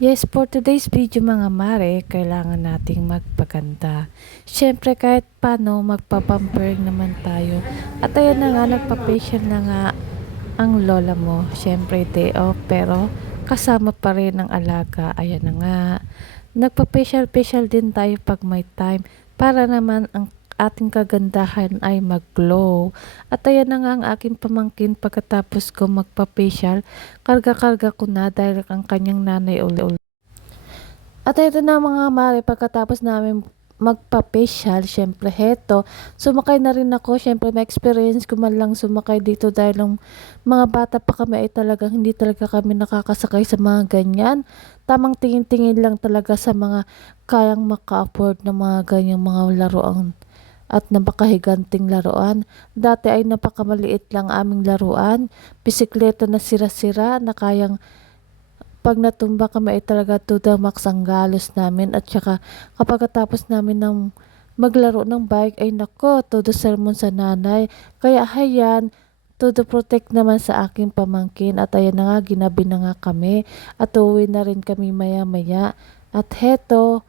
Yes, for today's video mga mare, kailangan nating magpaganda. Siyempre kahit paano magpapampering naman tayo. At ayan na nga, nagpa-facial na nga ang lola mo. Siyempre day off pero kasama pa rin ang alaga. Ayan na nga. Nagpa-facial din tayo pag may time para naman ang ating kagandahan ay mag-glow. At ayan na nga ang aking pamangkin pagkatapos ko magpa-facial, karga-karga ko na dahil ang kanyang nanay uli. At ito na mga mare, pagkatapos namin magpa-facial, syempre heto, sumakay na rin ako. Syempre may experience ko man lang sumakay dito dahil nung mga bata pa kami ay talagang hindi talaga kami nakakasakay sa mga ganyan. Tamang tingin-tingin lang talaga sa mga kayang maka-afford na mga ganyang mga laruan at napakahiganting laruan. Dati ay napakamaliit lang aming laruan, bisikleta na sira-sira na kayang pag natumba kami ay talaga to the max ang galos namin. At saka kapag tapos namin ng maglaro ng bike ay nako, todo sermon sa nanay. Kaya hayan, todo protect naman sa aking pamangkin. At ayan na nga, ginabi na nga kami at uuwi na rin kami maya maya. At heto,